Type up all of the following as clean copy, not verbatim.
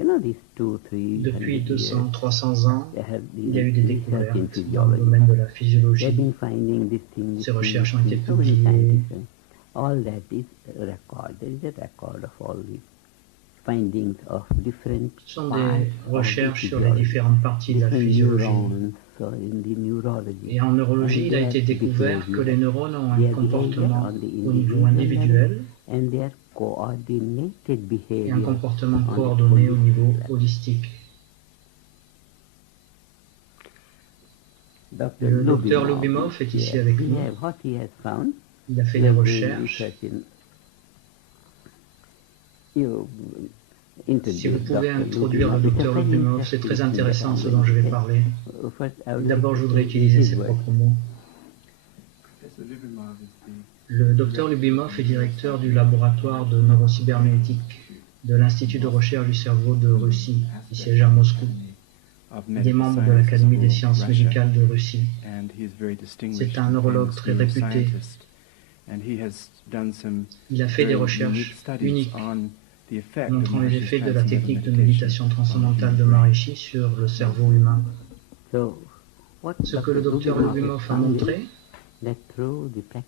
Depuis 200-300 ans, il y a eu des découvertes dans le domaine de la physiologie. Ces recherches ont été publiées. Ce sont des recherches sur les différentes parties de la physiologie. Et en neurologie, il a été découvert que les neurones ont un comportement au niveau individuel et un comportement coordonné au niveau holistique. Le docteur Lubimov est ici avec nous. Il a fait des recherches. Si vous pouvez introduire le docteur Lubimov, c'est très intéressant ce dont je vais parler. D'abord, je voudrais utiliser ses propres mots. Le docteur Lubimov est directeur du laboratoire de neurocybernétique de l'Institut de recherche du cerveau de Russie, qui siège à Moscou. Il est membre de l'Académie des sciences médicales de Russie. C'est un neurologue très réputé. Il a fait des recherches uniques montrant les effets de la technique de méditation transcendantale de Maharishi sur le cerveau humain. Ce que le docteur Lubimov a montré,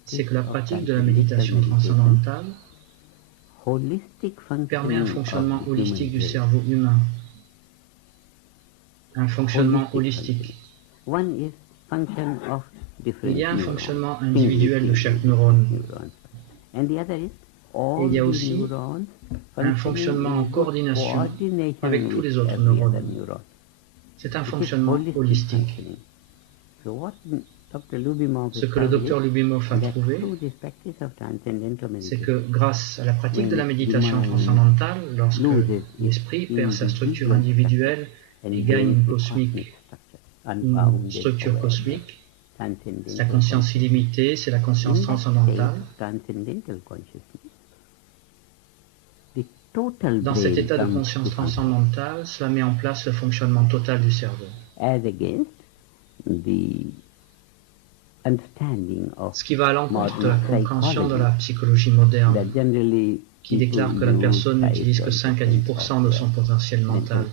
c'est que la pratique de la méditation transcendantale permet un fonctionnement holistique du cerveau humain. Un fonctionnement holistique. Il y a un fonctionnement individuel de chaque neurone. Et il y a aussi un fonctionnement en coordination avec tous les autres neurones. C'est un fonctionnement holistique. Ce que le docteur Lubimov a trouvé, c'est que grâce à la pratique de la méditation transcendantale, lorsque l'esprit perd sa structure individuelle et gagne une structure cosmique, sa conscience illimitée, c'est la conscience transcendantale. Dans cet état de conscience transcendantale, cela met en place le fonctionnement total du cerveau. Ce qui va à l'encontre de la compréhension de la psychologie moderne, qui déclare que la personne n'utilise que 5 à 10% de son potentiel mental.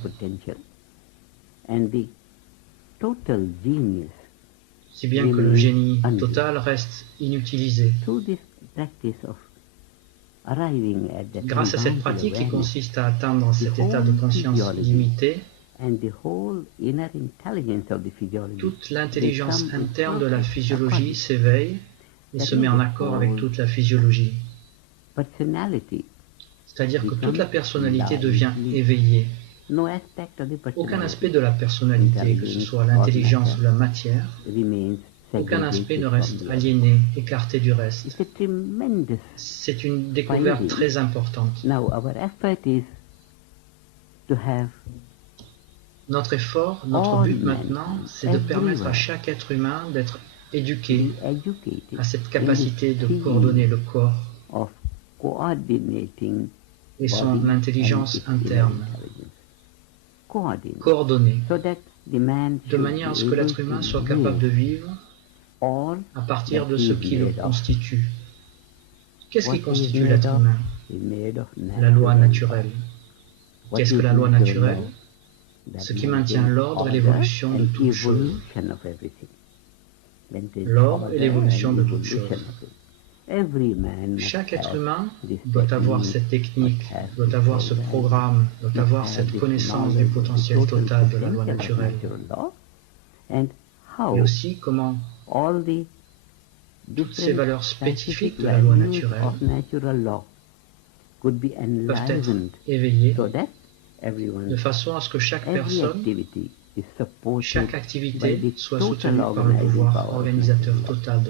Si bien que le génie total reste inutilisé. Grâce à cette pratique qui consiste à atteindre cet état de conscience illimité, toute l'intelligence interne de la physiologie s'éveille et se met en accord avec toute la physiologie. C'est-à-dire que toute la personnalité devient éveillée. Aucun aspect de la personnalité, que ce soit l'intelligence ou la matière, aucun aspect ne reste aliéné, écarté du reste. C'est une découverte très importante. Notre effort, notre but maintenant, c'est de permettre à chaque être humain d'être éduqué à cette capacité de coordonner le corps et son intelligence interne. Coordonner, de manière à ce que l'être humain soit capable de vivre à partir de ce qui le constitue. Qu'est-ce qui constitue l'être humain? La loi naturelle. Qu'est-ce que la loi naturelle? Ce qui maintient l'ordre et l'évolution de toutes choses. L'ordre et l'évolution de toutes choses. Chaque être humain doit avoir cette technique, doit avoir ce programme, doit avoir cette connaissance du potentiel total de la loi naturelle. Et aussi comment toutes ces valeurs spécifiques de la loi naturelle peuvent être éveillées de façon à ce que chaque personne, chaque activité soit soutenue par le pouvoir organisateur total de